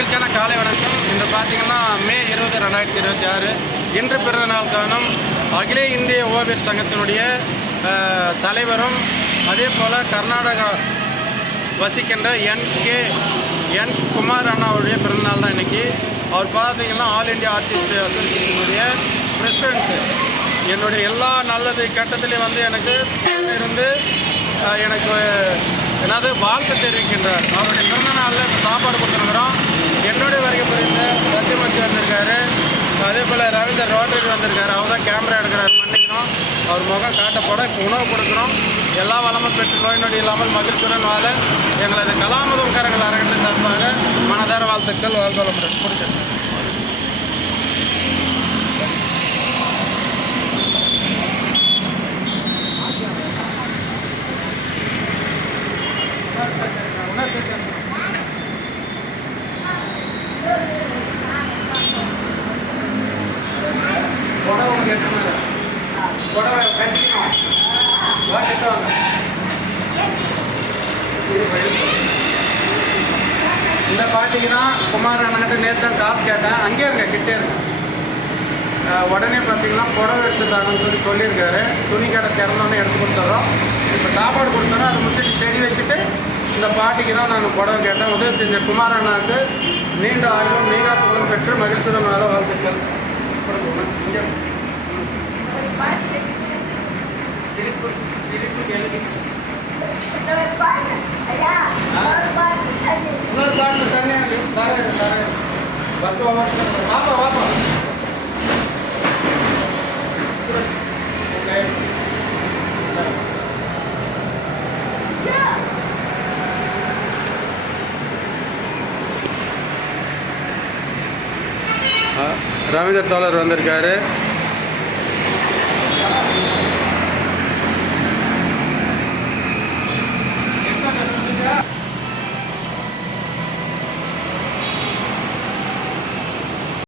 மகிழ்ச்சியான காலை வணக்கம். இன்று பார்த்தீங்கன்னா மே 20, 2026 இன்று பிறந்தநாள் காணும் அகில இந்திய ஓவியர் சங்கத்தினுடைய தலைவரும் அதே போல் கர்நாடகா வசிக்கின்ற என் குமார் அண்ணாவுடைய பிறந்தநாள் தான் இன்றைக்கி. அவர் பார்த்தீங்கன்னா ஆல் இண்டியா ஆர்டிஸ்ட் அசோசியேஷனுடைய பிரசிடென்ட்டு. என்னுடைய எல்லா நல்லது கட்டத்திலையும் வந்து எனக்கு இருந்து எனக்கு என்னது வாழ்த்து தெரிவிக்கின்றார். அவருடைய பிறந்த நாளில் சாப்பாடு கொடுத்துருக்குறோம். என்னுடைய வருகை புரிந்த சத்தியமூர்த்தி வந்திருக்காரு. அதே போல் ரவீந்தர் ரோட்டரி வந்திருக்காரு. அவர் தான் கேமரா எடுக்கிறார். பண்ணிக்கிறோம். அவர் முகம் காட்டப்பட உணவு கொடுக்குறோம். எல்லா வளமும் பெற்று நோய் நொடி இல்லாமல் மகிழ்ச்சியுடன் வாழ எங்களது கலாமுதம் கரங்கள் அறக்கட்டளை சார்பாக மனதார வாழ்த்துக்கள் வாழ்க்கை கொடுத்துருக்கோம். இந்த பார்த்தீங்கன்னா குமார் அண்ணன்கிட்ட நேற்று தான் காசு கேட்டேன். அங்கேயே இருங்க, கிட்டே இருங்க. உடனே பார்த்தீங்கன்னா புடவை எடுத்து தாங்கன்னு சொல்லியிருக்காரு. துணி கடை திறந்தோன்னே எடுத்து கொடுத்துட்றோம். இப்போ சாப்பாடு கொடுத்தோன்னா அதை முடிச்சுட்டு செடி வச்சுட்டு இந்த பாட்டிக்கு தான் நான் புடவை கேட்டேன். உதவி செஞ்ச குமார் அண்ணாவுக்கு நீண்ட ஆயுளும் நீங்காற்றுகளும் பெற்று மகிழ்ச்சியுடன் மேலே வாழ்த்துக்கள். சிரிப்பு சிரிப்பு கேள்வி. இன்னொரு பாட்டில் தண்ணி தரேன் பஸ் வாப்பா வாப்பா. ரவீந்தர் தோழர் வந்திருக்காரு.